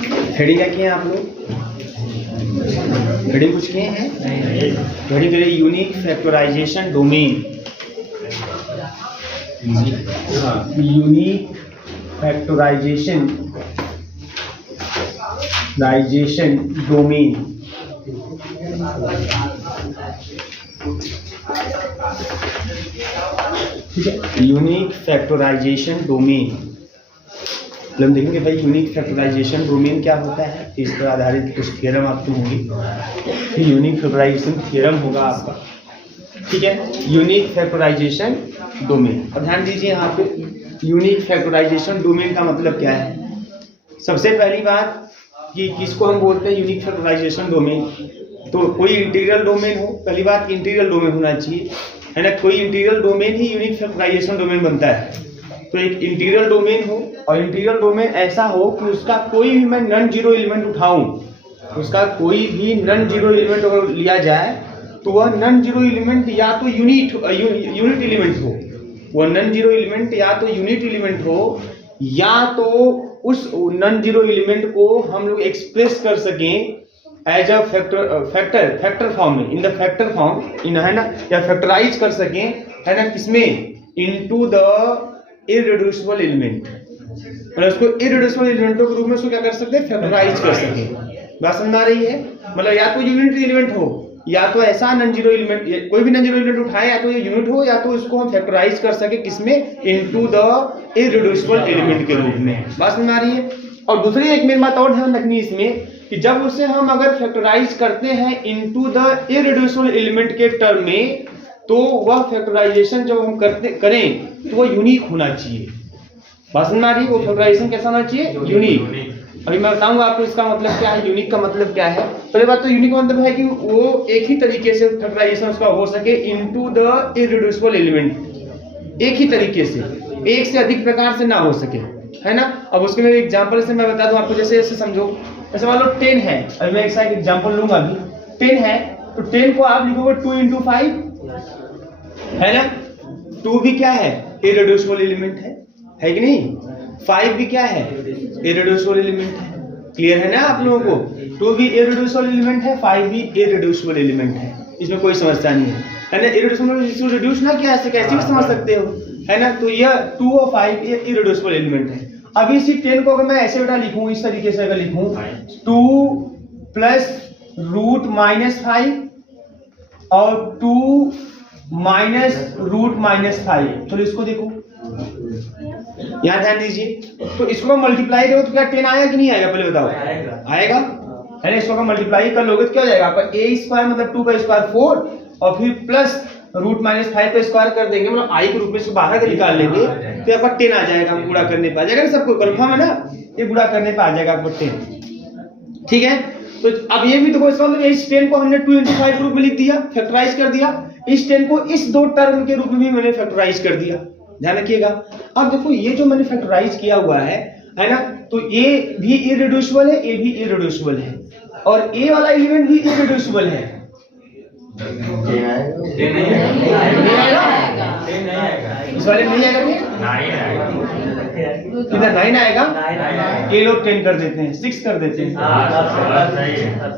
Heading क्या किए हैं आप लोग? हेडिंग कुछ किए हैं? हेडिंग करिए unique factorization domain. Unique factorization domain. ठीक है, यूनिक फैक्टराइजेशन डोमेन। हम देखेंगे भाई यूनिक फैक्टराइजेशन डोमेन क्या होता है, इस पर आधारित कुछ थ्योरम आपको होंगे। यूनिक फैक्टराइजेशन थ्योरम होगा आपका। ठीक है, यूनिक फैक्टराइजेशन डोमेन। अब ध्यान दीजिए यहाँ पे यूनिक फैक्टराइजेशन डोमेन का मतलब क्या है। सबसे पहली बात कि किसको हम बोलते हैं यूनिक फैक्टराइजेशन डोमेन, तो कोई इंटीग्रल डोमेन हो। पहली बात इंटीग्रल डोमेन होना चाहिए, है ना। कोई इंटीग्रल डोमेन ही यूनिक फैक्टराइजेशन डोमेन बनता है। तो एक इंटीग्रल डोमेन हो और इंटीग्रल डोमेन ऐसा हो कि उसका कोई भी मैं नॉन जीरो एलिमेंट उठाऊं, उसका कोई भी नॉन जीरो एलिमेंट अगर लिया जाए तो वह नॉन जीरो एलिमेंट या तो यूनिट एलिमेंट हो, वह नॉन जीरो एलिमेंट या तो यूनिट एलिमेंट हो, या तो उस नॉन जीरो एलिमेंट को हम लोग एक्सप्रेस कर सकें एज अ फैक्टर फॉर्म में, इन द फैक्टर फॉर्म, इन, है ना, या फैक्टराइज कर सकें, है ना, किसमें, इनटू द इररिड्यूसिबल एलिमेंट। मतलब उसको इररिड्यूसिबल एलिमेंटों के रूप में उसको क्या कर सकते हैं, फैक्टराइज कर सकें। बात समझ आ रही है? मतलब या तो यूनिट एलिमेंट हो, या तो ऐसा नॉन जीरो एलिमेंट, कोई भी नॉन जीरो एलिमेंट उठाए, या तो ये यूनिट हो, या तो इसको हम फैक्टराइज कर सके किसमें, इनटू द इररिड्यूसिबल एलिमेंट के रूप में। बात समझ आ रही है? और दूसरी एक मेन बात और ध्यान रखनी इसमें कि जब उसे हम अगर फैक्टराइज करते हैं इनटू द इररिड्यूसिबल एलिमेंट के टर्म में, तो वह फैक्टराइजेशन जब हम करें तो वह यूनिक होना चाहिए। बात समझ आ रही है? वो फैक्टराइजेशन कैसा होना चाहिए, यूनिक। अभी मैं बताऊंगा आपको इसका मतलब क्या है, यूनिक का मतलब क्या है। पहले बात तो यूनिक का मतलब है कि वो एक ही तरीके से फैक्टराइजेशन उसका हो सके इनटू द इररिड्यूसिबल एलिमेंट, एक ही तरीके से, एक से अधिक प्रकार से ना हो सके, है ना। अब उसके में एग्जांपल से मैं बता दूं आपको, जैसे ऐसे समझो, जैसे मान लो 10 है। अभी मैं एक साइड एग्जांपल लूंगा। अभी 10 है तो 10 को आप लिखोगे 2 × 5, है ना। 2 भी क्या है, इररिड्यूसिबल एलिमेंट है कि नहीं। 5 भी क्या है, इररिड्यूसिबल एलिमेंट है। क्लियर है ना आप लोगों को? 2 भी इररिड्यूसिबल एलिमेंट है, 5 भी इररिड्यूसिबल एलिमेंट है। इसमें कोई समस्या नहीं है ना। इररिड्यूसिबल रिड्यूस ना किया ऐसे कैसे भी समझ सकते हो, है ना। तो यह 2 और 5 ये इररिड्यूसिबल एलिमेंट है। अभी इसी 10 को अगर मैं ऐसे बेटा लिखूं, इस तरीके से अगर लिखूं, 2 + √-5 और 2 -√-5, तो इसको देखो, यहाँ ध्यान दीजिए। तो इसको मल्टीप्लाई करो तो क्या 10 आएगा कि नहीं आएगा, पहले बताओ। आएगा, है ना। इसको अगर मल्टीप्लाई कर लोगे तो क्या हो जाएगा आपका, a² मतलब 2 का स्क्वायर 4, और फिर प्लस √-5 का स्क्वायर कर देंगे, मतलब i के रूप में इसको बाहर का निकाल लेंगे तो आपका 10 आ जाएगा। हम गुणा करने पे आ जाएगा ना, सबको कंफर्म है ना, ये गुणा करने पे आ जाएगा आपको 10। ठीक है, तो अब ये भी तो इसका मतलब इस 10 को हमने 2 × 5 रूप में लिख दिया, फैक्टराइज कर दिया। इस 10 को इस दो टर्म के रूप में भी मैंने फैक्टराइज कर दिया। ध्यान रखिएगा। अब देखो ये जो मैंने फैक्टराइज किया हुआ है ना, तो ये भी इररिड्यूसिबल है, ये भी इररिड्यूसिबल है, और ये वाला एलिमेंट भी इररिड्यूसिबल है। इस वाले में नहीं आएगा, किधर 9 आएगा, ये लोग 10 कर देते हैं, 6 कर देते हैं।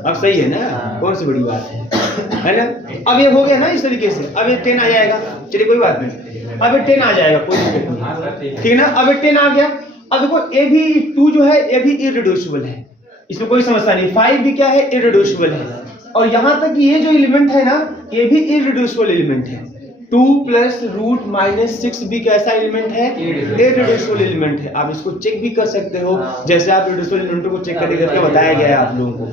अब सही है ना, कौन सी बड़ी बात है ना। अब ये हो गया ना इस तरीके से, अब ये 10 आ जाएगा, चलिए कोई बात नहीं, अब ये 10 आ जाएगा, कोई दिक्कत नहीं, ठीक है ना। अब ये 10 आ गया। अब देखो ये भी 2 जो है ये भी इररिड्यूसिबल है, इसमें कोई समस्या नहीं। 5 भी क्या है, इररिड्यूसिबल है, और यहां तक ये जो एलिमेंट है ना, ये भी इररिड्यूसिबल एलिमेंट है। 2 + √-6 भी कैसा एलिमेंट है, इररिड्यूसिबल एलिमेंट है। आप इसको चेक भी कर सकते हो, जैसे आप इररिड्यूसिबल एलिमेंटों को चेक करके बताया गया है आप लोगों को।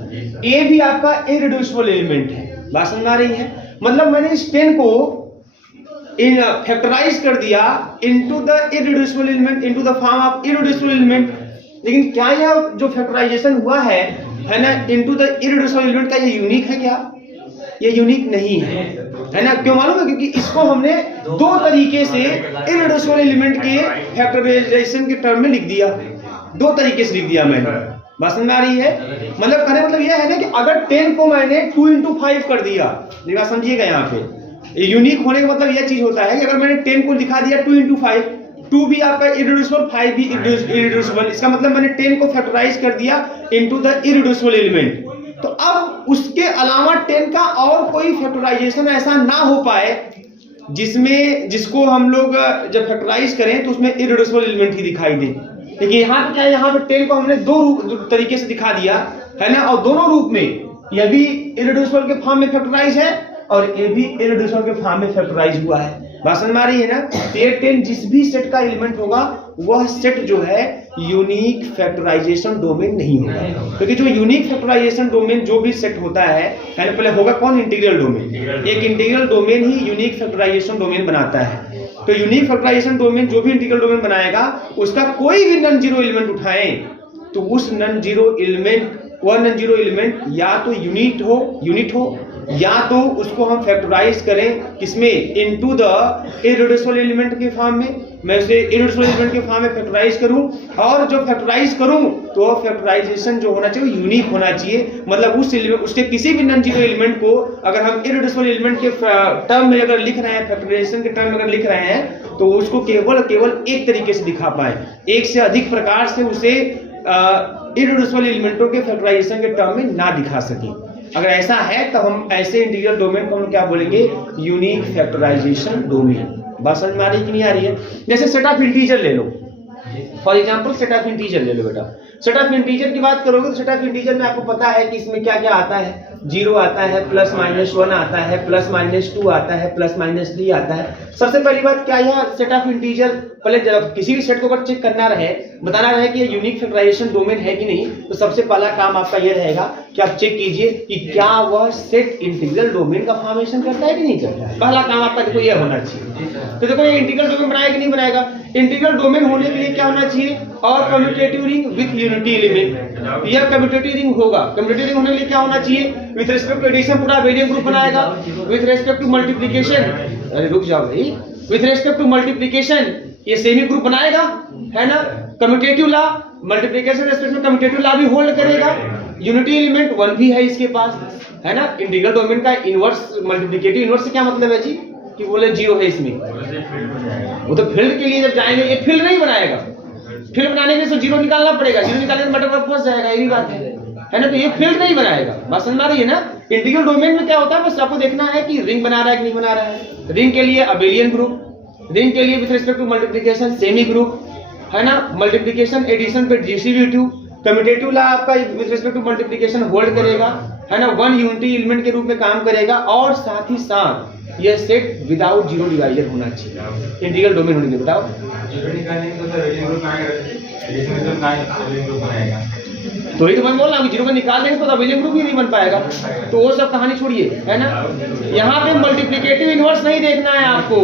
ये भी आपका इररिड्यूसिबल एलिमेंट है। बात समझ आ रही है? मतलब मैंने इस 10 को फैक्टराइज कर दिया into the irreducible element, into the form of irreducible element. लेकिन क्या यह जो फैक्टराइजेशन हुआ है ना, इनटू द इररिड्यूसिबल एलिमेंट, का ये यूनिक है क्या? ये यूनिक नहीं है ना। क्यों मालूम है? क्योंकि इसको हमने दो तरीके से इररिड्यूसिबल एलिमेंट के फैक्टराइजेशन के टर्म में लिख दिया, दो तरीके से लिख दिया मैंने। बात समझ में आ रही है? मतलब कहने मतलब यह है ना कि अगर 10 को मैंने 2 × 5 कर दिया, ये बात समझिएगा। यहाँ पे यूनिक होने का मतलब यह चीज होता है कि अगर मैंने 10 को लिखा दिया 2 × 5, 2 भी आपका इरिड्यूसिबल, 5 भी इरिड्यूसिबल। इसका मतलब मैंने 10 को फैक्टराइज कर दिया इनटू द इरिड्यूसिबल एलिमेंट। तो अब उसके अलावा 10 का और कोई फैक्टराइजेशन ऐसा ना हो पाए जिसको हम लोग जब फैक्टराइज करें तो उसमें इरिड्यूसिबल एलिमेंट ही दिखाई दे। लेकिन यहाँ पे क्या है, यहाँ पे 10 को हमने दो तरीके से दिखा दिया है ना, और दोनों रूप में यह भी इरिड्यूसिबल के फॉर्म में फैक्टराइज है और ये भी इरिड्यूसिबल के फॉर्म में फैक्टराइज हुआ है। बात समझ में आ रही है ना। तो ये 10 जिस भी सेट का एलिमेंट होगा वह सेट जो है यूनिक फैक्टराइजेशन डोमेन नहीं होगा, क्योंकि जो यूनिक फैक्टराइजेशन डोमेन जो भी सेट होता है पहले होगा कौन, इंटीग्रल डोमेन। एक इंटीग्रल डोमेन ही यूनिक फैक्टराइजेशन डोमेन बनाता है। तो यूनिक फैक्टराइजेशन डोमेन जो भी इंटीग्रल डोमेन बनाएगा उसका कोई भी नॉन जीरो एलिमेंट उठाएं तो उस नॉन जीरो एलिमेंट या तो यूनिट हो या तो उसको हम फैक्टराइज करें किसमें, इनटू द इरिड्यूसिबल एलिमेंट के फॉर्म में। मैं उसे इरिड्यूसिबल एलिमेंट के फॉर्म में फैक्टराइज करूं और जो फैक्टराइज करूं तो फैक्टराइजेशन जो होना चाहिए यूनिक होना चाहिए। मतलब उस एलिमेंट, उसके किसी भी नॉन जीरो एलिमेंट को अगर हम इरिड्यूसिबल एलिमेंट के टर्म में अगर लिख रहे हैं, फैक्टराइजेशन के टर्म में अगर लिख रहे हैं तो उसको केवल एक तरीके से दिखा पाए, एक से अधिक प्रकार से उसे इरिड्यूसिबल एलिमेंटों के फैक्टराइजेशन के टर्म में ना दिखा सके। अगर ऐसा है तो हम ऐसे इंटीग्रल डोमेन को हम क्या बोलेंगे, यूनिक फैक्टराइजेशन डोमेन। बात समझ में आ रही कि नहीं आ रही है। जैसे सेट ऑफ इंटीजर ले लो, for example set of integer ले लो बेटा। सेट ऑफ इंटीजर की बात करोगे तो सेट ऑफ इंटीजर में आपको पता है कि इसमें क्या क्या आता है, 0 आता है, +-1 आता है, +-2 आता है, +-3 आता है। सबसे पहली बात क्या है, सेट ऑफ इंटीजर पहले जब किसी भी सेट को अगर चेक करना रहे, बताना रहे कि ये यूनिक फैक्टराइजेशन डोमेन है कि नहीं, तो सबसे पहला काम आपका ये रहेगा कि आप चेक कीजिए कि क्या वह सेट इंटीग्रल डोमेन का फॉर्मेशन करता है कि नहीं करता है। पहला काम आपका देखो ये होना चाहिए। तो देखो ये इंटीग्रल डोमेन बनाएगा कि नहीं बनाएगा। इंटीग्रल डोमेन होने के लिए क्या होना चाहिए, और commutative ring with unity element. यह कम्यूटेटिव रिंग होगा। कम्यूटेटिव रिंग होने के लिए क्या होना चाहिए, विथ रेस्पेक्ट टू एडिशन पूरा अबेलियन ग्रुप बनाएगा, विथ रेस्पेक्ट टू मल्टीप्लिकेशन, अरे रुक जाओ भाई, विथ रेस्पेक्ट टू मल्टीप्लिकेशन ये सेमी ग्रुप बनाएगा, है ना। कम्यूटेटिव लॉ, मल्टीप्लिकेशन रेस्पेक्ट में कम्यूटेटिव लॉ भी होल्ड करेगा। यूनिटी एलिमेंट 1 भी है इसके पास, है ना। इंटीग्रल डोमेन का इनवर्स, मल्टीप्लिकेटिव इनवर्स से क्या मतलब है जी, कि बोले 0 है इसमें, वो तो फील्ड के लिए जब जाएंगे ये फील्ड नहीं बनाएगा। फील्ड बनाने के लिए 0 निकालना पड़ेगा, 0 निकालने से मटर फंस जाएगा, ये भी बात है ना। तो ये फील्ड नहीं बनाएगा। बात समझ में आ रही है ना। इंटीग्रल डोमेन में क्या होता है, बस आपको देखना है कि रिंग बना रहा है कि नहीं बना रहा है। रिंग के लिए अबेलियन ग्रुप, रिंग के लिए with respect to multiplication semi group, है ना। मल्टीप्लिकेशन एडिशन पे डिस्ट्रीब्यूटिव, कम्यूटेटिव लॉ आपका with respect to multiplication hold करेगा, है ना। 1 यूनिटी एलिमेंट के रूप में काम करेगा और साथ ही साथ यह सेट विदाउट 0 डिवाइजर होना चाहिए इंटीग्रल डोमेन होने के। बताओ तो ही तो मैं बोल रहा हूँ, 0 को निकाल देंगे तो अबेलियन ग्रुप ही नहीं बन पाएगा। तो वो सब कहानी छोड़िए, है ना। यहाँ पे मल्टीप्लिकेटिव इनवर्स नहीं देखना है आपको,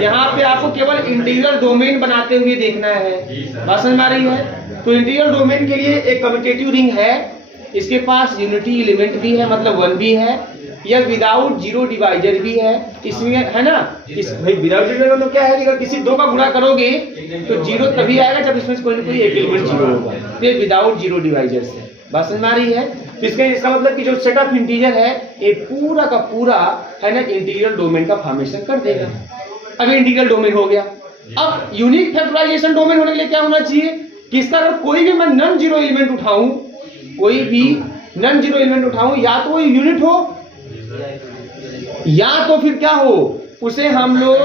यहाँ पे आपको केवल इंटीग्रल डोमेन बनाते हुए देखना है। बात समझ में आ रही है। तो इंटीग्रल डोमेन के लिए एक कम्यूटेटिव रिंग है, इसके पास यूनिटी एलिमेंट भी है, मतलब 1 भी है, यह विदाउट 0 डिवाइजर भी है इसमें, है ना। इस भाई विदाउट 0 मतलब क्या है कि अगर किसी 2 का गुणा करोगे तो 0 तभी आएगा जब इसमें कोई ना कोई एक एलिमेंट 0 होगा, तो ये विदाउट 0 डिवाइजर से। बात समझ में आ रही है। तो इसका मतलब कि जो सेट ऑफ इंटीजर है ये पूरा का पूरा, है ना, इंटीग्रल डोमेन का फॉर्मेशन कर देगा। अब इंटीग्रल डोमेन हो गया। अब यूनिक फैक्टराइजेशन डोमेन होने के लिए क्या होना चाहिए कि इसका अगर कोई भी मैं नॉन जीरो एलिमेंट उठाऊं, कोई भी नॉन जीरो एलिमेंट उठाऊं, या तो वो यूनिट हो या तो फिर क्या हो, उसे हम लोग,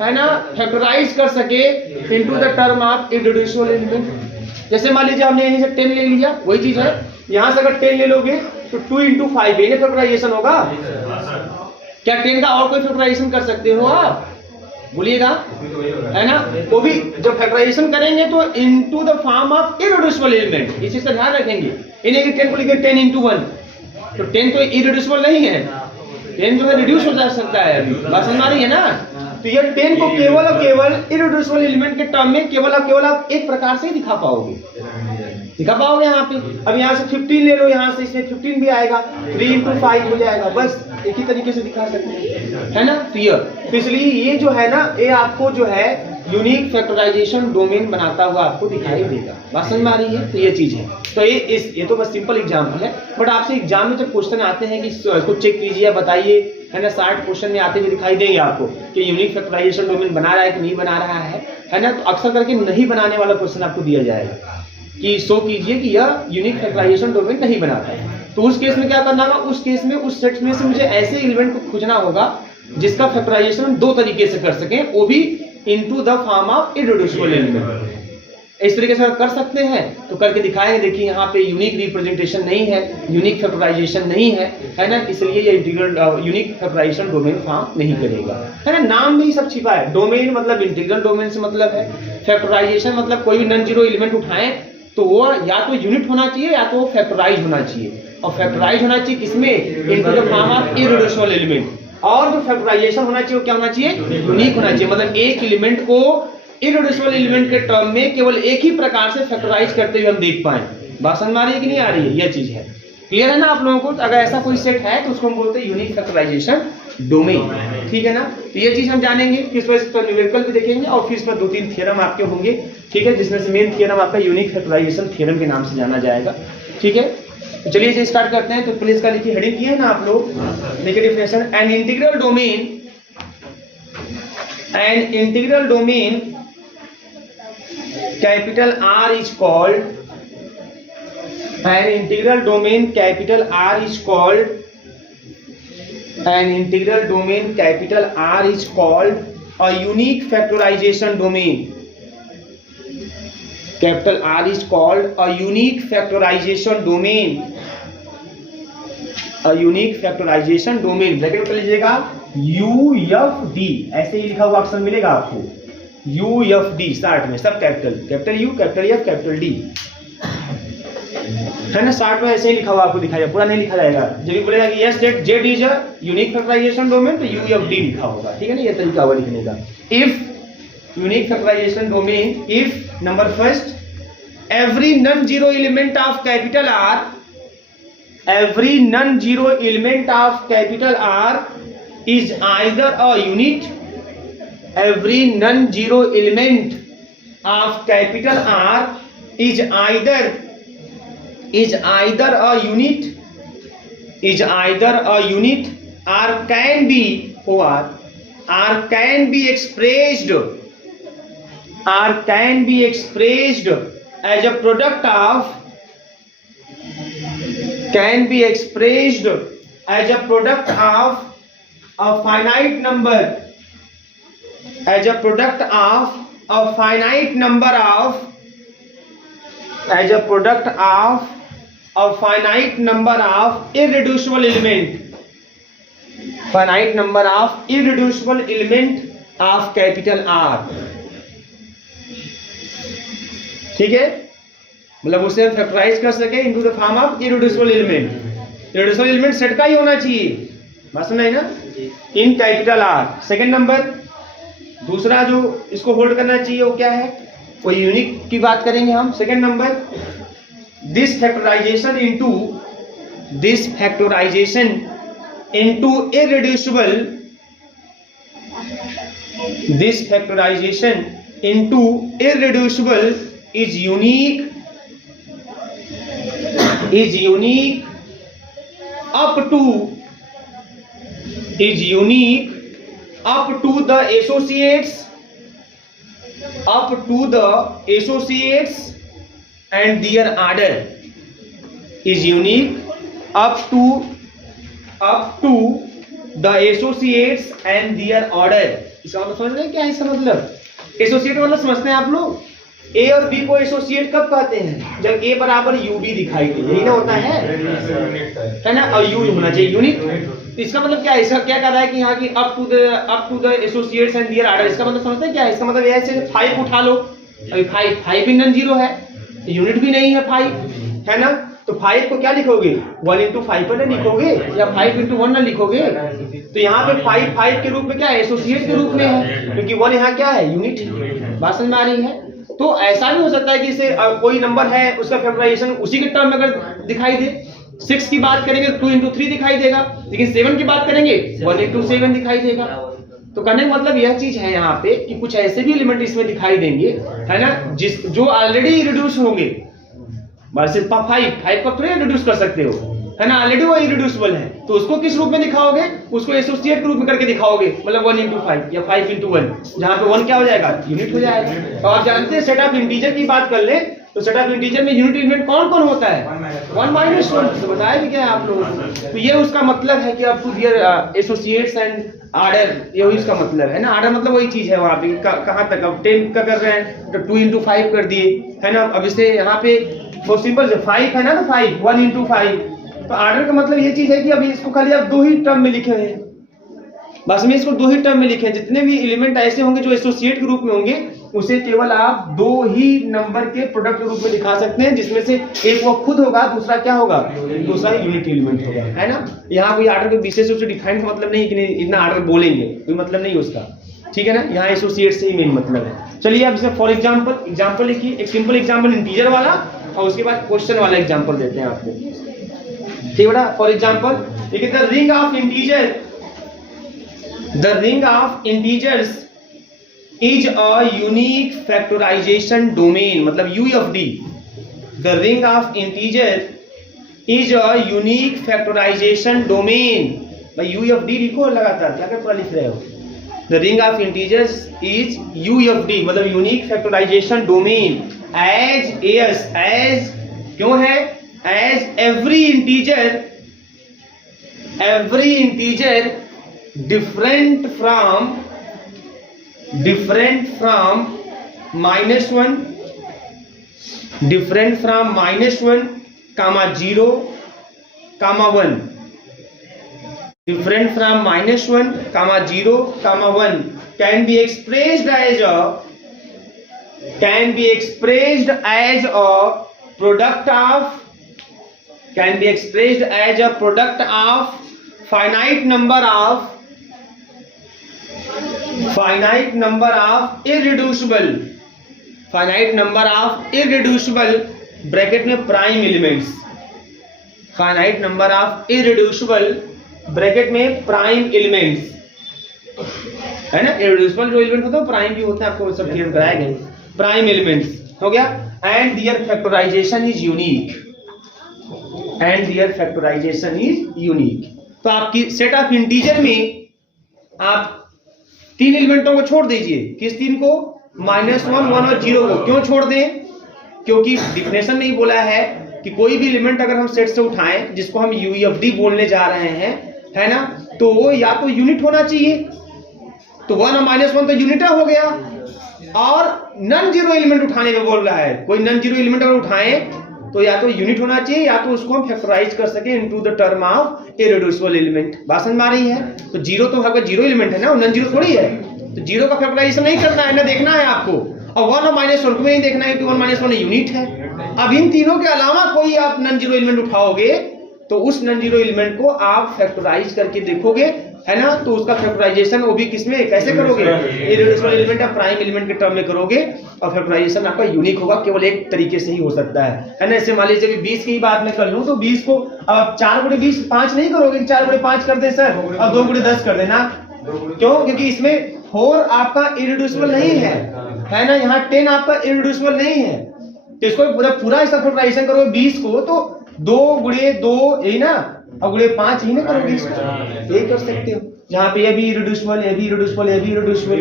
है ना, फैक्टराइज कर सके into the term of irreducible element. जैसे मान लीजिए हमने यहीं से 10 ले लिया, वही चीज है, यहां से अगर 10 ले लोगे तो 2 × 5 ये फैक्टराइजेशन होगा। क्या 10 का और कोई फैक्टराइजेशन कर सकते हो आप, बोलिएगा, है ना। वो भी जब फैक्टराइजेशन करेंगे तो into the form of irreducible element, इस चीज का ध्यान रखेंगे। इन्हें 10 को लिखे 10 × 1, तो 10 तो इरिड्यूसिबल नहीं है, 10 जो है रिड्यूस हो जा सकता है। अभी बात समझ आ रही है ना। तो ये 10 को केवल और केवल इरिड्यूसिबल एलिमेंट के टर्म में केवल और केवल आप एक प्रकार से ही दिखा पाओगे यहाँ पे। अब यहाँ से 15 ले लो, यहाँ से इसमें 15 भी आएगा, 3 × 5 हो जाएगा, बस एक ही तरीके से दिखा सकते हैं, है ना। तो इसलिए ये जो है ना, ये आपको जो है यूनिक फैक्टराइजेशन डोमेन बनाता हुआ आपको दिखाई देगा। बात समझ में आ रही है। तो ये चीज है। तो ये तो बस सिंपल एग्जाम्पल है, बट आपसे एग्जाम में जब क्वेश्चन आते हैं कि इसको चेक कीजिए, बताइए, है ना, 60 क्वेश्चन में आते हुए दिखाई देंगे आपको कि यूनिक फैक्टराइजेशन डोमेन बना रहा है कि नहीं बना रहा है। है ना, तो अक्सर करके नहीं बनाने वाला क्वेश्चन आपको दिया जाएगा कि शो कीजिए कि यह यूनिक फैक्टराइजेशन डोमेन नहीं बनाता है। तो उस केस में क्या करना होगा, उस केस में उस सेट में से मुझे ऐसे एलिमेंट को खोजना होगा जिसका फैक्टराइजेशन हम दो तरीके से कर सकें, वो भी into the form of irreducible element. इस तरीके से कर सकते हैं तो करके दिखाएंगे। देखिए यहाँ पे यूनिक रिप्रेजेंटेशन नहीं है, यूनिक फैक्टराइजेशन नहीं है ना, इसलिए ये integral unique factorization domain form नहीं करेगा, है ना। नाम में ही सब छिपा है। डोमेन मतलब इंटीग्रल डोमेन से मतलब है, फैक्टराइजेशन मतलब कोई भी नॉन जीरो एलिमेंट उठाएं तो वो या तो यूनिट होना चाहिए या तो फैक्टराइज होना चाहिए, और फैक्टराइज होना चाहिए किसमें, into the form of irreducible element. और जो फैक्टराइजेशन होना चाहिए वो क्या होना चाहिए, यूनिक होना चाहिए, मतलब एक एलिमेंट को इररिड्यूसिबल एलिमेंट के टर्म में केवल एक ही प्रकार से फैक्टराइज करते हुए हम देख पाए। बात समझ में आ रही है कि नहीं आ रही है, यह चीज है। क्लियर है ना आप लोगों को। अगर ऐसा कोई सेट है तो उसको हम बोलते हैं यूनिक फैक्टराइजेशन डोमेन, ठीक है ना। तो ये चीज हम जानेंगे, किस वजह से न्यूमेरिकल भी देखेंगे और फिर इसमें 2-3 थ्योरम आपके होंगे, ठीक है, जिसमें से मेन थ्योरम आपका यूनिक फैक्टराइजेशन थ्योरम के नाम से जाना जाएगा, ठीक है। तो चलिए इसे स्टार्ट करते हैं। तो प्लीज का लिखिए, हेडिंग किए ना आप लोग, देखिए definition. An integral domain capital R is called, an integral domain capital R is called, an integral domain capital R is called a unique factorization domain. Capital R is called a unique factorization domain. A unique factorization domain, bracket में लीजिएगा UFD, ऐसे ही लिखा हुआ option मिलेगा आपको, UFD start में सब capital, capital U, capital F, capital D, है ना। स्टार्ट में ऐसे ही लिखा हुआ आपको दिखाई पूरा नहीं लिखा जाएगा। जब भी बोलेगा कि yes Z is a unique factorization domain तो UFD लिखा होगा, ठीक है ना, ये तरीका होगा लिखने का। If unique factorization domain, if number first every non zero element of capital R, every non-zero element of capital R is either a unit, every non-zero element of capital R is either a unit, or can be expressed as a product of, can be expressed as a product of a finite number, as a product of a finite number of, as a product of a finite number of irreducible element, finite number of irreducible element of capital R, ठीक है। मतलब उसे factorise कर सके into the form of irreducible element. Irreducible element set का ही होना चाहिए, बात समझ आई ना, in capital R। Second number, दूसरा जो इसको होल्ड करना चाहिए वो क्या है, वो यूनिक की बात करेंगे हम। Second number, this factorization into irreducible, this factorization into irreducible is unique up to the associates and their order, is unique up to the associates and their order। इसका मतलब समझ रहे हैं क्या है इसका मतलब? एसोसिएट मतलब समझते हैं आप लोग, ए और बी को एसोसिएट कब कहते हैं, जब ए बराबर यू बी दिखाई दे, यही ना होता है ना, और यू होना चाहिए यूनिट। तो इसका मतलब क्या है, इसका क्या कह रहा है कि यहाँ की up to the associates and their order, इसका मतलब समझते हैं क्या है, इसका मतलब ऐसे 5 उठा लो, अभी 5 भी नॉन जीरो है, यूनिट भी नहीं है 5, है ना, तो 5 को क्या लिखोगे, 1 into 5 पर ना लिखोगे, या 5 into 1 ना लिखोगे। तो यहाँ पे 5 के रूप में क्या है, एसोसिएट के रूप में है, क्योंकि 1 यहाँ क्या है, यूनिट। बात समझ में आ रही है। तो ऐसा भी हो सकता है कि इसे कोई नंबर है उसका फैक्टराइजेशन उसी के टर्म में अगर दिखाई दे, 6 की बात करेंगे 2 into 3 दिखाई देगा, लेकिन 7 की बात करेंगे 1 into 7 दिखाई देगा। तो कहने का मतलब यह चीज है यहाँ पे कि कुछ ऐसे भी एलिमेंट इसमें दिखाई देंगे, है ना, जो ऑलरेडी रिड्यूस होंगे, बस 5 को थोड़ी रिड्यूस कर सकते हो, है ना, ऑलरेडी वो इरिड्यूसिबल है, तो उसको किस रूप में दिखाओगे, उसको एसोसिएट के रूप में करके दिखाओगे, मतलब 1 into 5 या 5 into 1, जहां पे 1 क्या हो जाएगा, यूनिट हो जाएगा। तो आप जानते हैं सेट ऑफ इंटीजर की बात कर ले तो सेट ऑफ इंटीजर में यूनिट एलिमेंट कौन कौन होता है, 1 - 1, तो बताया भी क्या है आप लोगों को। तो ये उसका मतलब है कि up to their associates and order, ये इसका मतलब है ना, आर्डर मतलब वही चीज है वहां पे कहां तक, अब 10 का कर रहे हैं तो 2 into 5 कर दिए, है ना। अब इससे यहाँ पे बहुत सिंपल है, 5 है ना, तो 5 1 into 5, तो आर्डर का मतलब ये चीज है कि अभी इसको खाली आप 2 ही टर्म में लिखे हुए हैं, बस में इसको 2 ही टर्म में लिखे हैं। जितने भी एलिमेंट ऐसे होंगे जो एसोसिएट के रूप में होंगे उसे केवल आप 2 ही नंबर के प्रोडक्ट के रूप में दिखा सकते हैं, जिसमें से एक वो खुद होगा, दूसरा क्या होगा, दूसरा यूनिट एलिमेंट होगा, है ना। यहाँ कोई आर्डर के विशेष रूप से डिफाइन का मतलब नहीं कि इतना आर्डर बोलेंगे, कोई मतलब नहीं उसका, ठीक है ना। यहाँ एसोसिएट से ही मेन मतलब है। चलिए अब इसे फॉर एग्जाम्पल लिखिए, एक सिंपल एग्जाम्पल इंटीजर वाला और उसके बाद क्वेश्चन वाला एग्जाम्पल देते हैं आपको, ठीक है बेटा। फॉर एग्जाम्पल देखिए, the ring of integers is a unique factorization domain, मतलब UFD। The ring of integer is a unique factorization domain। भाई UFD लिखो लगातार, क्या क्या पूरा लिख रहे हो। The ring of integers is UFD, मतलब unique factorization domain as क्यों है, as every integer different from -1 comma 0 comma 1, different from -1 comma 0 comma 1 can be expressed as a product of finite number of irreducible bracket में prime elements, finite number of irreducible bracket में prime elements, है ना। Irreducible जो element होता है prime भी होता है, आपको सब क्लियर कराया गया, प्राइम एलिमेंट्स हो गया। And their factorization is unique, तो आपकी सेट ऑफ इंटीजर में आप 3 एलिमेंटों को छोड़ दीजिए, किस 3 को, -1 1 और 0 को। क्यों छोड़ दें, क्योंकि डिफिनेशन में ही बोला है कि कोई भी एलिमेंट अगर हम सेट से उठाएं जिसको हम यूएफडी बोलने जा रहे हैं, है ना, तो वो या तो यूनिट होना चाहिए, तो 1 और -1 तो यूनिट हो गया, और नॉन जीरो एलिमेंट उठाने में बोल रहा है, कोई नॉन जीरो एलिमेंट अगर उठाएं तो या तो यूनिट होना चाहिए या तो उसको हम फैक्टराइज कर सके into the term of irreducible element. बात समझ में आ रही है। तो जीरो तो आपका जीरो एलिमेंट है ना, नॉन जीरो थोड़ी है, तो जीरो का फैक्टराइजेशन नहीं करना है ना, देखना है आपको, और 1 और -1 को नहीं देखना है कि 1 - 1 यूनिट है। अब इन तीनों के अलावा कोई आप नॉन जीरो एलिमेंट उठाओगे तो उस नॉन जीरो एलिमेंट को आप फैक्टराइज करके देखोगे, है ना, तो उसका फैक्टराइजेशन वो भी किसमें कैसे करोगे, इररिड्यूसिबल एलिमेंट या प्राइम एलिमेंट के टर्म में करोगे, और फैक्टराइजेशन आपका यूनिक होगा, केवल एक तरीके से ही हो सकता है ना। ऐसे मान लीजिए 20 की बात मैं कर लूं तो 20 को अब 4 × 20 5 नहीं करोगे, 4 × 5 कर दे सर, और 2 × 10 कर देना। क्यों, क्योंकि इसमें 4 आपका इररिड्यूसिबल नहीं है ना, यहाँ 10 आपका इररिड्यूसिबल नहीं है, तो इसको पूरा इसका फैक्टराइजेशन करोगे 20 को तो 2 × 2 यही ना, और × 5 ही ना करोगे, ये कर सकते हो, जहाँ पे ये भी इररिड्यूसिबल, ये भी इररिड्यूसिबल, ये भी इररिड्यूसिबल।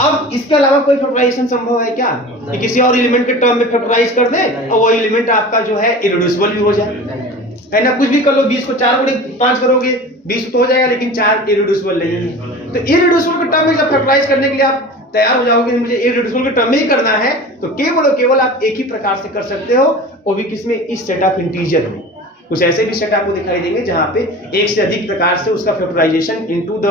अब इसके अलावा कोई फैक्टराइजेशन संभव है क्या, कि किसी और एलिमेंट के टर्म में फैक्टराइज कर दे और वो एलिमेंट आपका जो है इररिड्यूसिबल भी हो जाए, है ना। कुछ भी कर लो, 20 को 4 × 5 करोगे 20 तो हो जाएगा, लेकिन 4 इररिड्यूसिबल नहीं है। तो इररिड्यूसिबल के टर्म में जब फैक्टराइज करने के लिए आप तैयार हो जाओगे, मुझे इररिड्यूसिबल के टर्म में ही करना है, तो केवल आप एक ही प्रकार से कर सकते हो, वो भी किसमें, इस सेट ऑफ इंटीजर में। कुछ ऐसे भी सेट आपको दिखाई देंगे जहां पे एक से अधिक प्रकार से उसका factorization into the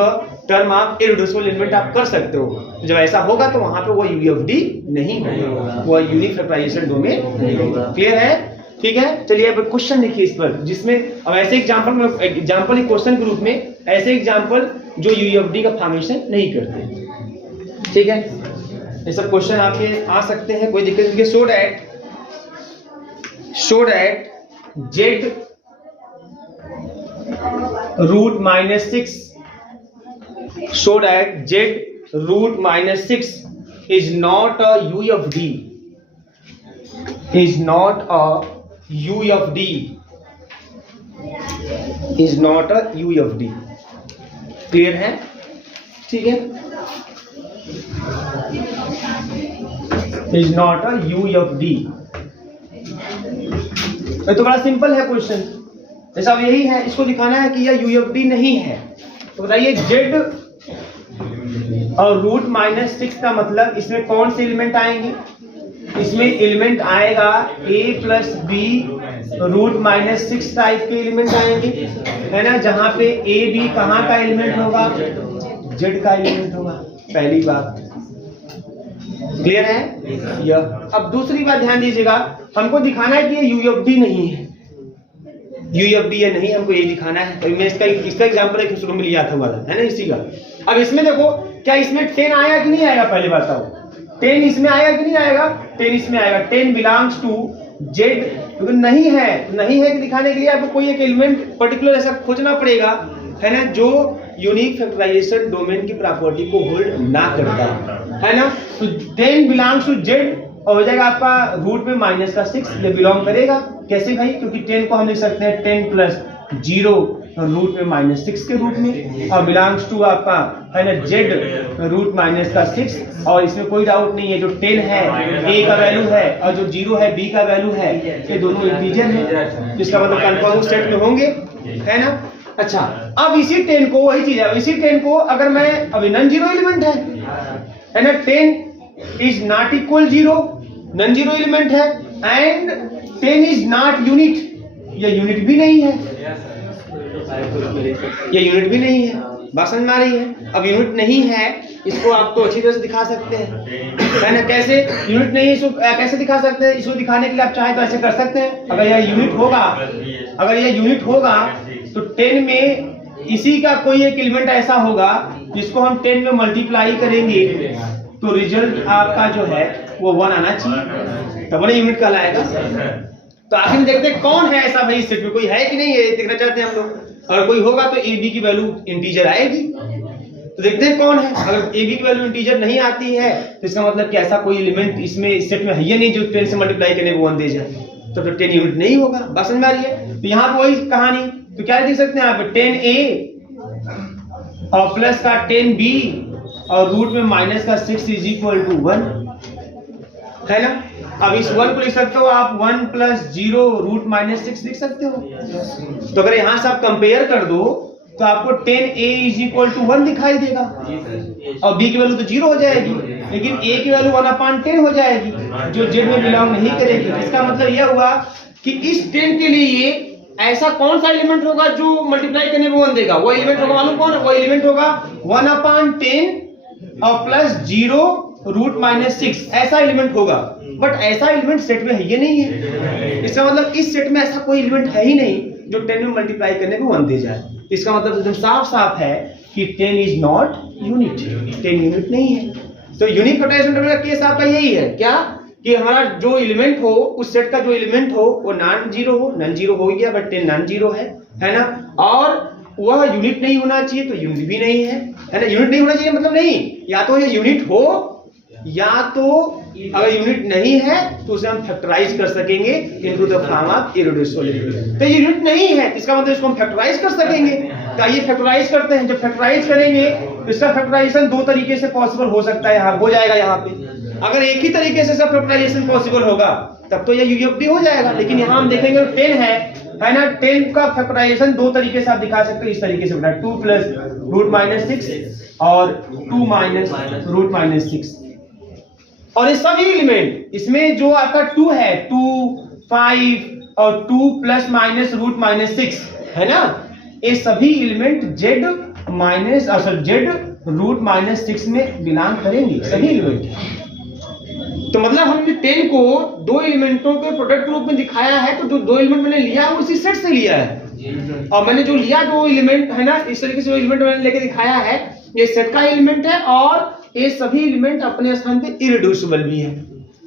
term of irreducible element आप कर सकते हो। जब ऐसा होगा तो वहां पे वो यूएफडी नहीं होगा, वो यूनिक फैक्टराइजेशन डोमेन नहीं होगा। क्लियर है, ठीक है। चलिए अब क्वेश्चन देखिए इस पर, जिसमें अब ऐसे एग्जांपल एक क्वेश्चन के रूप में ऐसे एग्जांपल जो यूएफडी का फॉर्मेशन नहीं करते, ठीक है। ये सब क्वेश्चन आपके आ सकते हैं, कोई दिक्कत नहीं। Show that z √-6, show that z √-6 is not a UFD, is not a UFD is not a UFD. Clear है? ठीक है, इज नॉट अ यूएफडी। तो बड़ा सिंपल है क्वेश्चन, जैसा अब यही है, इसको दिखाना है कि यह यूएफडी नहीं है। तो बताइए जेड और रूट माइनस 6 का मतलब इसमें कौन से एलिमेंट आएंगे? इसमें एलिमेंट आएगा a plus B root minus 6 type के एलिमेंट आएंगे, है ना, जहां पे a b कहाँ का एलिमेंट होगा? z का एलिमेंट होगा। पहली बात क्लियर है यह। अब दूसरी बात ध्यान दीजिएगा, हमको दिखाना है कि ये यूएफडी नहीं है, यूएफडी है नहीं, हमको ये दिखाना है। तो मैं इसका एग्जांपल एक शुरू में लिया था वाला, है ना, इसी का। अब इसमें देखो, क्या इसमें 10 आया कि नहीं आएगा? पहले बताओ, 10 इसमें आएगा कि नहीं आएगा? 10 इसमें आएगा। 10 बिलोंग्स टू जेड, क्योंकि नहीं है कि दिखाने के लिए आपको कोई एक एलिमेंट पर्टिकुलर ऐसा खोजना पड़ेगा, है ना, जो यूनिक फैक्टराइजेशन डोमेन की प्रॉपर्टी को होल्ड ना करता है ना। तो 10 बिलोंग्स टू जेड और हो जाएगा आपका रूट में माइनस का 6, ये बिलोंग करेगा। कैसे भाई? क्योंकि 10 को हम लिख सकते हैं 10 प्लस 0 रूट में माइनस 6 के रूप में, और बिलोंग्स टू आपका है ना जेड रूट माइनस का 6। और इसमें कोई डाउट नहीं है, जो 10 है a का वैल्यू है और जो 0 है b का वैल्यू है, ये दोनों इंटीजर है, इसका मतलब कंफर्म सेट में होंगे, है ना। अच्छा, अब इसी 10 को, वही चीज है, इसी 10 को अगर मैं, अभी नॉन जीरो एलिमेंट है ना, 10 is not equal 0, non zero element है, एंड 10 इज नॉट यूनिट, ये यूनिट भी नहीं है, ये यूनिट भी नहीं है। बात समझ में आ रही है? अब यूनिट नहीं है, इसको आप तो अच्छी तरह से दिखा सकते हैं, है ना। कैसे यूनिट नहीं है, इसको कैसे दिखा सकते हैं? इसको दिखाने के लिए आप चाहे तो ऐसे कर सकते हैं। अगर यह यूनिट होगा, अगर यह यूनिट होगा तो 10 में इसी का कोई एक एलिमेंट ऐसा होगा जिसको हम 10 में मल्टीप्लाई करेंगे तो रिजल्ट आपका जो है वो 1 आना चाहिए, तब ना यूनिट कहलाएगा। तो आखिर देखते हैं कौन है ऐसा भाई, सेट में कोई है कि नहीं है, देखना चाहते हैं हम लोग। अगर कोई होगा तो ए बी की वैल्यू इंटीजर आएगी, तो देखते हैं कौन है। अगर ए बी की वैल्यू इंटीजर नहीं आती है तो इसका मतलब कि ऐसा कोई एलिमेंट इसमें इस सेट में है ही नहीं जो 10 से मल्टीप्लाई करने को 1 दे जाए, तो 10 यूनिट नहीं होगा। बात समझ में आ रही है? तो यहाँ पे वही कहानी, तो क्या देख सकते हैं आप, 10a और प्लस का 10b और रूट में माइनस का 6 इज इक्वल टू 1, है ना। अब इस 1 को लिख सकते हो आप 1 प्लस 0 रूट माइनस 6 लिख सकते हो। तो अगर यहां से आप कंपेयर कर दो तो आपको 10a इज इक्वल टू 1 दिखाई देगा, और b की वैल्यू तो 0 हो जाएगी, लेकिन a की वैल्यू 1/10 हो जाएगी, जो z में बिलोंग नहीं करेगी। इसका मतलब यह हुआ कि इस 10 के लिए ऐसा कौन सा एलिमेंट होगा जो मल्टीप्लाई करने में 1 देगा? वो एलिमेंट होगा, मालूम कौन है? वो एलिमेंट होगा 1/10 और प्लस 0 रूट माइनस 6, ऐसा एलिमेंट होगा। बट ऐसा एलिमेंट सेट में है ये नहीं है, इसका मतलब इस सेट में ऐसा कोई एलिमेंट है ही नहीं जो 10 में मल्टीप्लाई करने में 1 दे जाए। इसका मतलब एकदम साफ साफ है कि 10 इज नॉट यूनिट, 10 यूनिट नहीं है। तो यूनिक फैक्टराइजेशन डोमेन का केस आपका यही है, क्या कि हमारा जो एलिमेंट हो, उस सेट का जो एलिमेंट हो वो नॉन जीरो हो, नॉन जीरो हो गया बट 10 नॉन जीरो है ना, और वह यूनिट नहीं होना चाहिए तो यूनिट भी नहीं है ना। यूनिट नहीं होना चाहिए मतलब नहीं, या तो ये यूनिट हो, या तो अगर यूनिट नहीं है तो उसे हम फैक्टराइज कर सकेंगे इनटू द फॉर्म ऑफ इररेड्यूसिबल। तो ये यूनिट नहीं है, इसका मतलब इसको हम फैक्टराइज कर सकेंगे। तो ये फैक्टराइज करते हैं, जब फैक्टराइज करेंगे तो इसका फैक्टराइजेशन 2 तरीके से पॉसिबल हो सकता है, यहाँ हो जाएगा। यहाँ पे अगर एक ही तरीके से सब फैक्टराइजेशन पॉसिबल होगा तब तो ये यूएफडी हो जाएगा, लेकिन यहाँ हम देखेंगे 10 है ना, 10 का फैक्टराइजेशन 2 तरीके से आप दिखा सकते हो। इस तरीके से बना 2 प्लस रूट माइनस 6 और 2 माइनस रूट माइनस 6, और ये सभी एलिमेंट इसमें जो आपका 2 है, 2, 5 और 2 प्लस माइनस रूट माइनस 6 है ना, ये सभी element Z minus Z root minus 6 में बिलोंग करेंगे, सभी एलिमेंट। तो मतलब हमने 10 को 2 एलिमेंटों के प्रोडक्ट के रूप में दिखाया है, तो जो 2 एलिमेंट मैंने लिया है उसी सेट से लिया है, और मैंने जो लिया 2 एलिमेंट है ना, इस तरीके से जो एलिमेंट मैंने लेके दिखाया है ये सेट का एलिमेंट है, और ये सभी एलिमेंट अपने स्थान पे इररेड्यूसिबल भी है।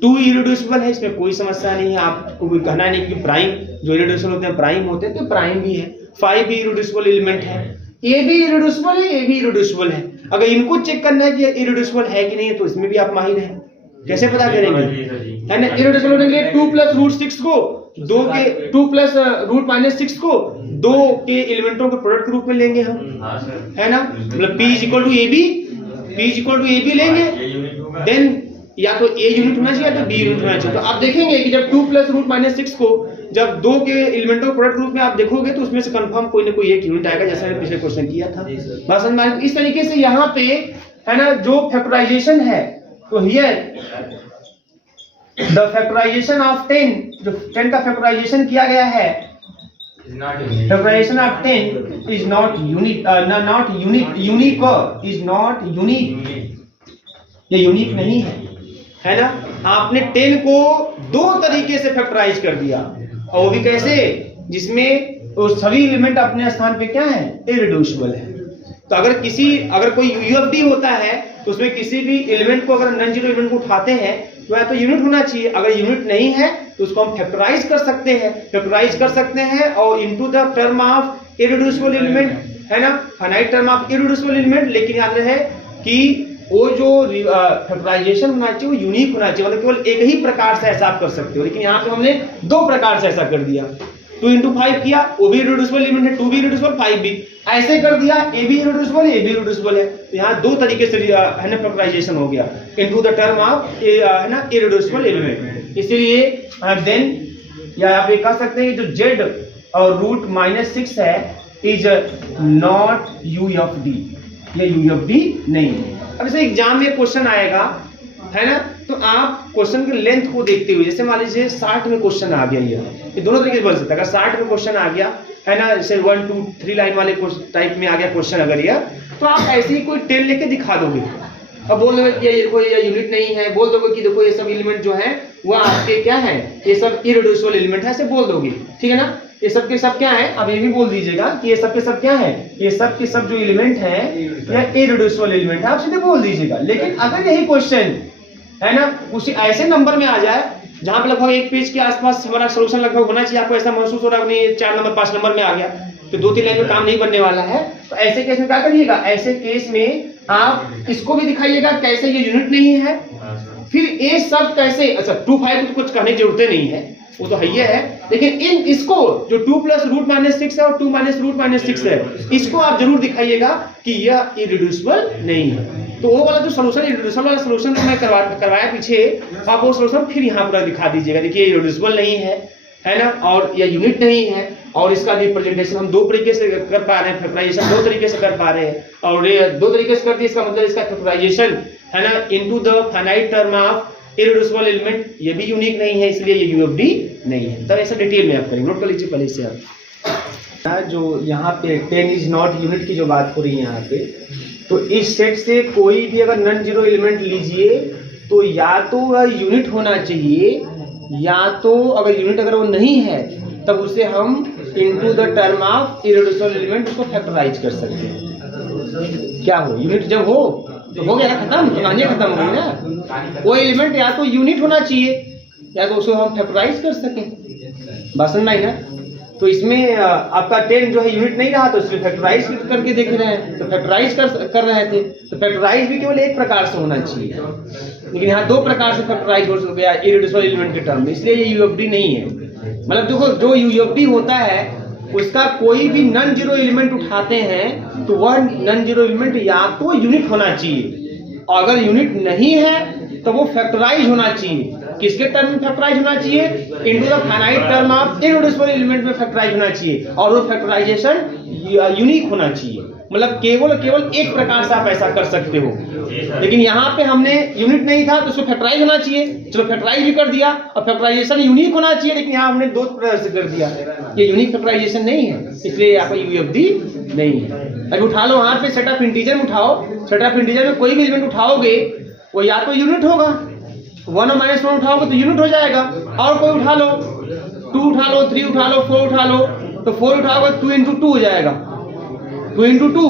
2 इररेड्यूसिबल है, इसमें कोई समस्या नहीं है, आपको कोई कहना नहीं कि प्राइम जो इररेड्यूसिबल होते हैं प्राइम होते हैं, तो प्राइम भी है। 5 भी इररेड्यूसिबल एलिमेंट है, ए भी इररेड्यूसिबल है, ए भी इररेड्यूसिबल है। अगर इनको चेक करना है कि इररेड्यूसिबल है कि नहीं है तो इसमें भी आप माहिर हैं, कैसे पता करेंगे, है ना। इररिड्यूसिबल होने के लिए 2 प्लस रूट 6 को 2 के 2 प्लस रूट माइनस 6 को 2 के एलिमेंटों के प्रोडक्ट के रूप में लेंगे हम, है ना। मतलब P is equal to A B लेंगे, देन या तो A यूनिट होना चाहिए या तो B यूनिट होना चाहिए। तो आप देखेंगे कि जब 2 प्लस रूट माइनस 6 को जब 2 के एलिमेंटों के प्रोडक्ट रूप में आप देखोगे तो उसमें से कंफर्म कोई ना कोई एक यूनिट आएगा, जैसा मैंने पिछले क्वेश्चन किया था। बात समझ में आई? इस तरीके से यहाँ पे, है ना, जो फैक्टराइजेशन है, तो हियर द फैक्टराइजेशन ऑफ 10, जो 10 का फैक्टराइजेशन किया गया है, factorization of 10 is not unique, is not unique, ये यूनिक नहीं है ना। आपने 10 को 2 तरीके से फैक्टराइज कर दिया, और वो भी कैसे, जिसमें वो सभी एलिमेंट अपने स्थान पे क्या है, इररिड्यूसिबल है। तो अगर कोई यूएफडी होता है तो उसमें किसी भी एलिमेंट को, अगर नॉन जीरो एलिमेंट को उठाते हैं तो या तो यूनिट होना चाहिए, अगर यूनिट नहीं है तो उसको हम फैक्टराइज कर सकते हैं और into the term of irreducible element, है ना, finite term of irreducible element. लेकिन याद रहे कि वो जो फैक्टराइजेशन होना चाहिए वो यूनिक होना चाहिए, मतलब केवल एक ही प्रकार से ऐसा आप कर सकते हो। लेकिन यहाँ पे हमने 2 प्रकार से ऐसा कर दिया, 2 into 5 किया, वो भी इररिड्यूसिबल एलिमेंट है, 2 भी इररिड्यूसिबल, 5 भी, ऐसे कर दिया, ए भी इररिड्यूसिबल है, ए भी इररिड्यूसिबल है। तो यहाँ 2 तरीके से, है ना, फैक्टराइजेशन हो गया इनटू द टर्म ऑफ, है ना, इररिड्यूसिबल एलिमेंट। इसलिए देन या आप ये कह सकते हैं जो z और रूट माइनस 6 है इज नॉट यूएफडी, ये यूएफडी नहीं है। अब इसे एग्जाम में क्वेश्चन आएगा, है ना, तो आप क्वेश्चन के लेंथ को देखते हुए, जैसे मान लीजिए 60 में क्वेश्चन आ गया, ये दोनों तरीके से बन सकता है। अगर 60 में क्वेश्चन आ गया, है ना, जैसे 1 2 3 लाइन वाले टाइप में आ गया क्वेश्चन अगर यह, तो आप ऐसे ही कोई 10 लेके दिखा दोगे, अब बोल दोगे कि ये कोई यूनिट नहीं है, बोल दोगे कि देखो ये सब एलिमेंट जो है वो आपके क्या है, ये सब इररिड्यूसिबल एलिमेंट है, ऐसे बोल दोगे, ठीक है ना। ये सब के सब क्या है, अब ये भी बोल दीजिएगा कि ये सब के सब क्या है, ये सब के सब जो एलिमेंट है ये इररिड्यूसिबल एलिमेंट है, आप सीधे बोल दीजिएगा। लेकिन अगर यही क्वेश्चन, है ना, उसी ऐसे नंबर में आ जाए जहां पे लगभग 1 पेज के आसपास हमारा सॉल्यूशन लगभग होना चाहिए, आपको ऐसा महसूस हो रहा है नहीं 4 नंबर 5 नंबर में आ गया, तो 2-3 लाइन में काम नहीं बनने वाला है, तो ऐसे केस में क्या करिएगा, ऐसे केस में आप इसको भी दिखाइएगा कैसे ये यूनिट नहीं है, फिर ये सब कैसे, अच्छा 2 5 तो कुछ कहने की जरूरत नहीं है, वो तो है, लेकिन इन इसको जो 2 प्लस रूट माइनस 6 है और 2 माइनस रूट माइनस 6 है, इसको आप जरूर दिखाइएगा कि यह इररिड्यूसिबल नहीं है। तो वो वाला जो सॉल्यूशन, इररिड्यूसिबल वाला सॉल्यूशन मैं करवाया पीछे, आप वो सॉल्यूशन फिर यहाँ पूरा दिखा दीजिएगा, देखिए इररिड्यूसिबल नहीं है ना, और यह यूनिट नहीं है, और इसका रिप्रेजेंटेशन हम 2 तरीके से कर पा रहे हैं, फैक्टराइजेशन 2 तरीके से कर पा रहे हैं, और ये 2 तरीके से कर दिए, इसका मतलब इसका फैक्टराइजेशन, है ना, into the finite term of irreducible element, ये भी यूनिक नहीं है, इसलिए ये यूएफडी नहीं है। तब ऐसा डिटेल में आप करेंगे, नोट कर लीजिए पहले से आप। जो यहाँ पे 10 इज नॉट यूनिट की जो बात हो रही है यहाँ पे, तो इस सेट से कोई भी अगर नॉन जीरो एलिमेंट लीजिए तो या तो वह यूनिट होना चाहिए, या तो अगर यूनिट अगर वो नहीं है तब उसे हम into the term of irreducible element उसको फैक्टराइज कर सकते हैं। क्या हो, यूनिट जब हो तो हो गया ना, खत्म, तो कहानी खत्म हो गई ना। वो एलिमेंट या तो यूनिट होना चाहिए या तो उसको हम फैक्टराइज कर सकें, बात समझ में आई ना। तो इसमें आपका 10 जो है यूनिट नहीं रहा, तो इसमें फैक्टराइज करके देख रहे हैं, तो फैक्टराइज कर रहे थे, तो फैक्टराइज भी केवल एक प्रकार से होना चाहिए, लेकिन यहाँ 2 प्रकार से फैक्टराइज हो गया इररिड्यूसिबल एलिमेंट के टर्म में, इसलिए ये यूएफडी नहीं है। मतलब देखो जो यूएफडी होता है उसका कोई भी नॉन जीरो एलिमेंट उठाते हैं तो वह नॉन जीरो एलिमेंट या तो यूनिट होना चाहिए, और अगर यूनिट नहीं है तो वो फैक्टराइज होना चाहिए। किसके टर्म में फैक्टराइज होना चाहिए, into the finite term of irreducible element में फैक्टराइज होना चाहिए, और वो फैक्टराइजेशन यूनिक होना चाहिए, मतलब केवल एक प्रकार से आप ऐसा कर सकते हो। लेकिन यहाँ पे हमने यूनिट नहीं था तो उसको फैक्टराइज होना चाहिए, चलो फैक्टराइज भी कर दिया, और फैक्टराइजेशन यूनिक होना चाहिए, लेकिन यहाँ हमने 2 प्रकार से कर दिया, ये यूनिक फैक्टराइजेशन नहीं है, इसलिए यहाँ पर यूएफडी नहीं है। अभी उठा लो वहां पे सेट ऑफ इंटीजर में उठाओ, सेट ऑफ इंटीजर में कोई भी एलिमेंट उठाओगे वो या तो यूनिट होगा, 1 और -1 उठाओगे तो यूनिट हो जाएगा, और कोई उठा लो, 2 उठा लो, 3 उठा लो, 4 उठा लो, तो 4 उठाओगे 2 into 2 हो जाएगा, 2 into 2,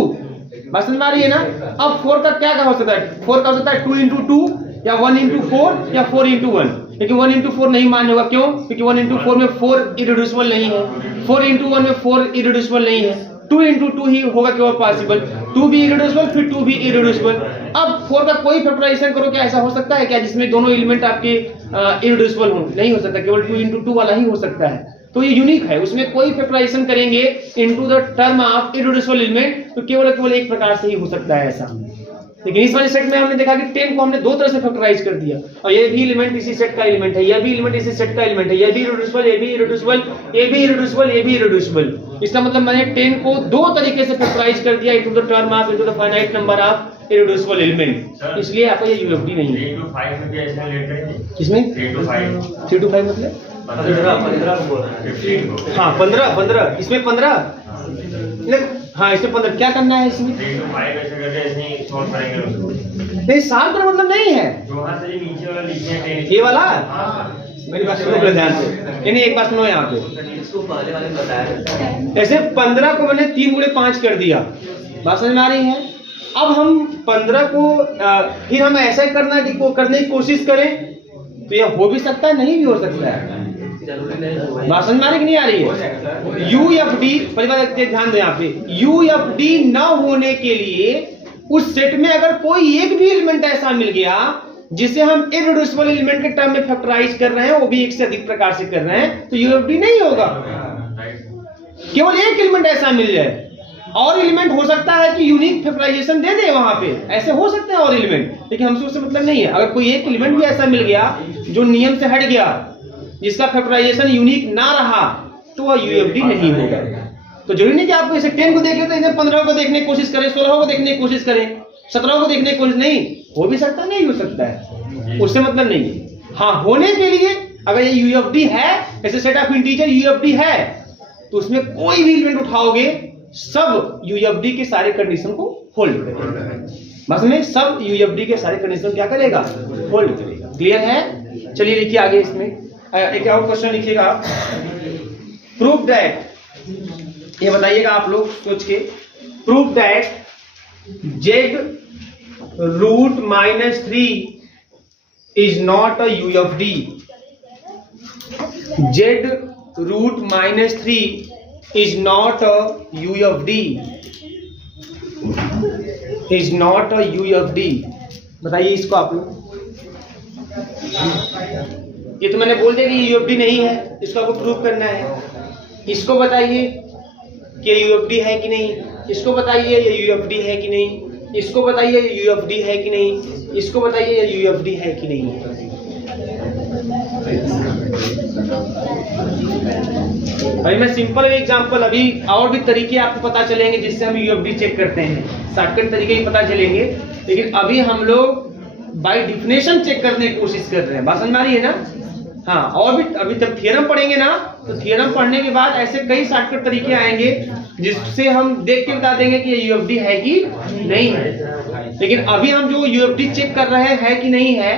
बात समझ में आ रही है ना। अब 4 का क्या हो सकता है, 4 का हो सकता है 2 into 2 या 1 into 4 या 4 into 1, लेकिन 1 into 4 नहीं मान्य होगा, क्यों, क्योंकि 1 into 4 में 4 इररिड्यूसिबल नहीं है, 4 into 1 में 4 इररिड्यूसिबल नहीं है, 2 into 2 ही होगा केवल पॉसिबल, 2 भी इररिड्यूसिबल फिर 2 भी इररिड्यूसिबल, अब 4 का कोई फैक्टराइजेशन करो, क्या ऐसा हो सकता है क्या जिसमें दोनों एलिमेंट आपके इररेड्यूसिबल हो? नहीं हो सकता, केवल 2 into 2 वाला ही हो सकता है। तो ये यूनिक है, उसमें कोई फैक्टराइजेशन करेंगे into the term of irreducible element तो केवल एक प्रकार से ही हो सकता है ऐसा। लेकिन इस वाले सेट में हमने देखा कि 10 को हमने दो तरह से फैक्टराइज कर दिया, और ये भी एलिमेंट इसी सेट का एलिमेंट है, यह भी एलिमेंट इसी सेट का एलिमेंट है, यह भी इररेड्यूसिबल, ये भी इररेड्यूसिबल, ये भी इररेड्यूसिबल, ये भी इररेड्यूसिबल। इसका मतलब मैंने 10 को दो तरीके से फैक्टराइज कर दिया into the term of into the finite number of irreducible element, इसलिए आपका ये यूएफडी नहीं है। 3 to 5 में भी ऐसा लेट है किसमें 3 to 5 3 to 5 मतलब 15 को बोल रहा है 15 को। हाँ 15 इसमें 15 हाँ इसमें 15 क्या करना है इसमें 3 to 5 ऐसे करके ऐसे ही सॉल्व करेंगे उसको। नहीं साल का मतलब नहीं है जो वहाँ से नीचे वाला लिखे हैं ये वाला। हाँ। मेरी बात सुनो पहले ध्यान से, यानी एक बात सुनो यहाँ पे, इसको पहले वाले बताया ऐसे 15 को मैंने 3 गुणे 5 कर दिया, बात समझ में आ रही है। अब हम 15 को फिर हम ऐसा करना कि को करने की कोशिश करें तो यह हो भी सकता है, नहीं भी हो सकता है, बात समझ में आ रही कि नहीं आ रही है। यूएफडी पहली बात ध्यान दो यहाँ पे, यूएफडी न होने के लिए उस सेट में अगर कोई एक भी एलिमेंट ऐसा मिल गया जिसे हम इररेड्यूसिबल एलिमेंट के टर्म में फैक्टराइज कर रहे हैं, वो भी एक से अधिक प्रकार से कर रहे हैं, तो यूएफडी नहीं होगा। केवल एक एलिमेंट ऐसा मिल जाए, और एलिमेंट हो सकता है कि यूनिक फैक्टराइजेशन दे दे वहां पे, ऐसे हो सकते हैं और एलिमेंट, लेकिन हमसे उससे मतलब नहीं है। अगर कोई एक एलिमेंट भी ऐसा मिल गया जो नियम से हट गया, जिसका फैक्टराइजेशन यूनिक ना रहा, तो वह यूएफडी नहीं होगा। तो जरूरी नहीं कि आपको इसे 10 को देख रहे तो इन्हें 15 को देखने की कोशिश करें, 16 को देखने की कोशिश करें, 17 को देखने की कोशिश, नहीं हो भी सकता नहीं हो सकता है, उससे मतलब नहीं है। हाँ होने के लिए अगर ये यूएफडी है, ऐसे सेट ऑफ इंटीजर यूएफडी है, तो उसमें कोई भी एलिमेंट उठाओगे सब यूएफडी के सारे कंडीशन को होल्ड करेगा, बस में सब यूएफडी के सारे कंडीशन क्या करेगा, होल्ड करेगा। क्लियर है? चलिए लिखिए आगे, इसमें एक और क्वेश्चन लिखिएगा, प्रूफ दैट, ये बताइएगा आप लोग सोच के, proof that z root -3 is not a UFD, z root -3 is not a UFD, is not a UFD। बताइए इसको आप लोग, ये तो मैंने बोल दिया कि यूएफडी नहीं है, इसको आपको प्रूव करना है। इसको बताइए कि यूएफडी है कि नहीं, इसको बताइए ये यूएफडी है कि नहीं, इसको बताइए ये यूएफडी है कि नहीं, इसको बताइए ये यूएफडी है कि नहीं। भाई मैं सिंपल एग्जांपल, अभी और भी तरीके आपको पता चलेंगे जिससे हम यूएफडी चेक करते हैं, शॉर्टकट तरीके ही पता चलेंगे, लेकिन अभी हम लोग बाय डिफिनेशन चेक करने की कोशिश कर रहे हैं, बात समझ में आ रही है ना। हाँ और भी अभी जब थियरम पढ़ेंगे ना, तो थियरम पढ़ने के बाद ऐसे कई शॉर्टकट तरीके आएंगे जिससे हम देख के बता देंगे कि ये यूएफडी है कि नहीं है। लेकिन अभी हम जो यूएफडी चेक कर रहे हैं कि नहीं है,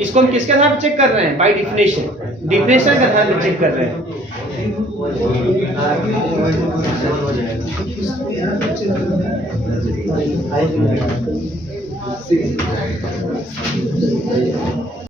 इसको हम किसके आधार पर चेक कर रहे हैं, बाय डिफिनेशन, डिफिनेशन के आधार पर चेक कर रहे हैं।